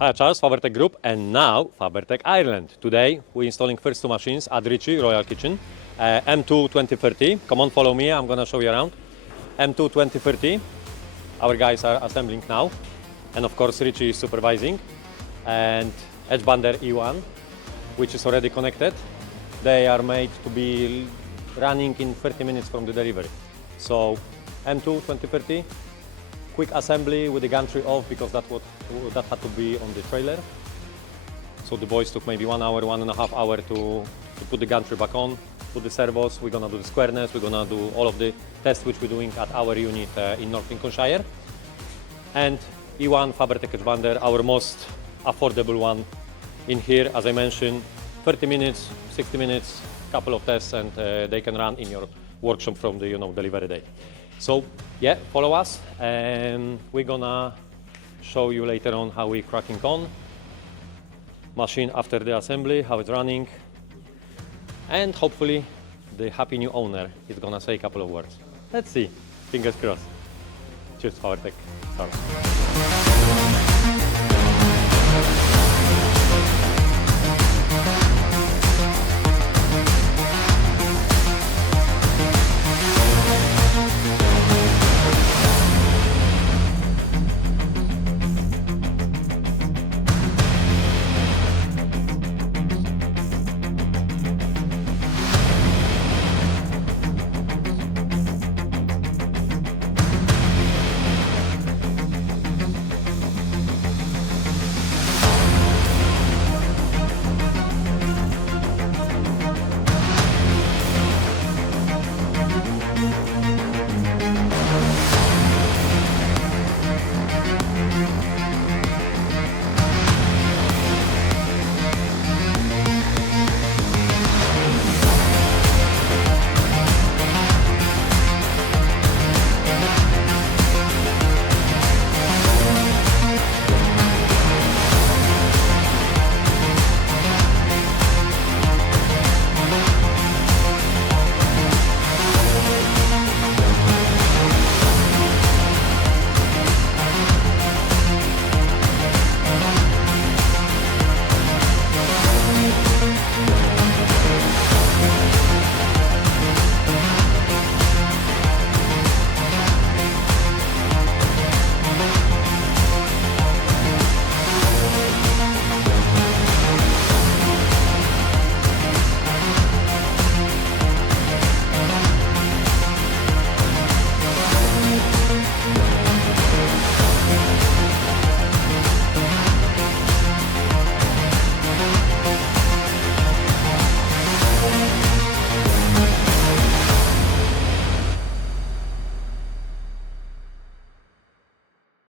Hi, Charles, Fabertec Group, and now Fabertec Ireland. Today we're installing first two machines at 𝐷𝐿𝐺𝐬 Royal Kitchen, M2 2030. Come on, follow me, I'm gonna show you around. M2 2030, our guys are assembling now, and of course Richie is supervising, and Edgebander E1, which is already connected. They are made to be running in 30 minutes from the delivery. So M2 2030, quick assembly with the gantry off because that had to be on the trailer. So the boys took maybe 1 hour, 1.5 hours to put the gantry back on, put the servos. We're gonna do the squareness, we're gonna do all of the tests which we're doing at our unit in North Lincolnshire. And E1 Fabertec Edgebander, our most affordable one in here, as I mentioned, 30 minutes, 60 minutes, couple of tests, and they can run in your workshop from the delivery day. So yeah, follow us, and we're gonna show you later on how we're cracking on machine after the assembly, how it's running, and hopefully the happy new owner is gonna say a couple of words. Let's see, fingers crossed. Cheers, Fabertec. Sorry.